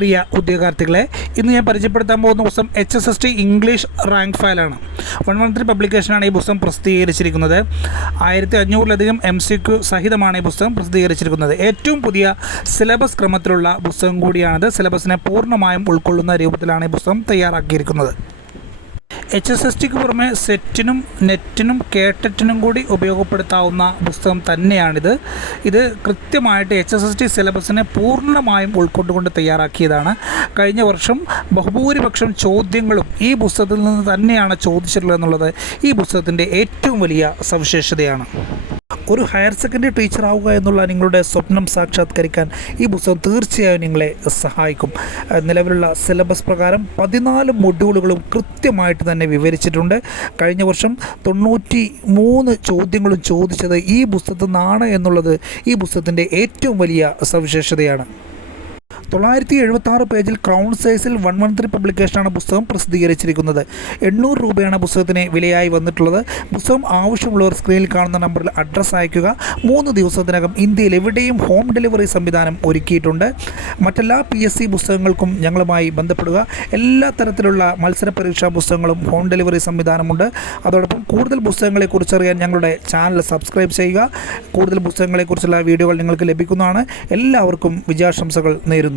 പ്രിയ ഉദ്യോഗാർത്ഥികളെ, ഇന്ന് ഞാൻ പരിചയപ്പെടുത്താൻ പോകുന്ന പുസ്തകം HSST ഇംഗ്ലീഷ് റാങ്ക് ഫയലാണ്. 113 പബ്ലിക്കേഷനാണ് ഈ പുസ്തകം പ്രസിദ്ധീകരിച്ചിരിക്കുന്നത്. 1500-ലധികം MCQ സഹിതമാണ് ഈ പുസ്തകം പ്രസിദ്ധീകരിച്ചിരിക്കുന്നത്. ഏറ്റവും പുതിയ സിലബസ് ക്രമത്തിലുള്ള പുസ്തകം കൂടിയാണിത്. സിലബസിനെ പൂർണ്ണമായും ഉൾക്കൊള്ളുന്ന രൂപത്തിലാണ് ഈ പുസ്തകം തയ്യാറാക്കിയിരിക്കുന്നത്. HSSTക്ക് പുറമെ സെറ്റിനും നെറ്റിനും കേട്ടറ്റിനും കൂടി ഉപയോഗപ്പെടുത്താവുന്ന പുസ്തകം തന്നെയാണിത്. ഇത് കൃത്യമായിട്ട് HSST സിലബസിനെ പൂർണ്ണമായും ഉൾക്കൊണ്ടുകൊണ്ട് തയ്യാറാക്കിയതാണ്. കഴിഞ്ഞ വർഷം ബഹുഭൂരിപക്ഷം ചോദ്യങ്ങളും ഈ പുസ്തകത്തിൽ നിന്ന് തന്നെയാണ് ചോദിച്ചിട്ടുള്ളത് എന്നുള്ളത് ഈ പുസ്തകത്തിൻ്റെ ഏറ്റവും വലിയ സവിശേഷതയാണ്. ഒരു ഹയർ സെക്കൻഡറി ടീച്ചർ ആവുക എന്നുള്ള നിങ്ങളുടെ സ്വപ്നം സാക്ഷാത്കരിക്കാൻ ഈ പുസ്തകം തീർച്ചയായും നിങ്ങളെ സഹായിക്കും. നിലവിലുള്ള സിലബസ് പ്രകാരം 14 മൊഡ്യൂളുകളും കൃത്യമായിട്ട് തന്നെ വിവരിച്ചിട്ടുണ്ട്. കഴിഞ്ഞ വർഷം 93 ചോദ്യങ്ങളും ചോദിച്ചത് ഈ പുസ്തകത്തിൽ നിന്നാണ് എന്നുള്ളത് ഈ പുസ്തകത്തിൻ്റെ ഏറ്റവും വലിയ സവിശേഷതയാണ്. 976 പേജിൽ ക്രൗൺ സൈസിൽ 113 പബ്ലിക്കേഷനാണ് പുസ്തകം പ്രസിദ്ധീകരിച്ചിരിക്കുന്നത്. 800 രൂപയാണ് പുസ്തകത്തിന് വിലയായി വന്നിട്ടുള്ളത്. പുസ്തകം ആവശ്യമുള്ളവർ സ്ക്രീനിൽ കാണുന്ന നമ്പറിൽ അഡ്രസ്സ് അയയ്ക്കുക. 3 ദിവസത്തിനകം ഇന്ത്യയിൽ എവിടെയും ഹോം ഡെലിവറി സംവിധാനം ഒരുക്കിയിട്ടുണ്ട്. മറ്റെല്ലാ PSC പുസ്തകങ്ങൾക്കും ഞങ്ങളുമായി ബന്ധപ്പെടുക. എല്ലാ തരത്തിലുള്ള മത്സര പരീക്ഷാ പുസ്തകങ്ങളും ഹോം ഡെലിവറി സംവിധാനമുണ്ട്. അതോടൊപ്പം കൂടുതൽ പുസ്തകങ്ങളെക്കുറിച്ച് അറിയാൻ ഞങ്ങളുടെ ചാനൽ സബ്സ്ക്രൈബ് ചെയ്യുക. കൂടുതൽ പുസ്തകങ്ങളെക്കുറിച്ചുള്ള വീഡിയോകൾ നിങ്ങൾക്ക് ലഭിക്കുന്നതാണ്. എല്ലാവർക്കും വിജയാശംസകൾ നേരുന്നു.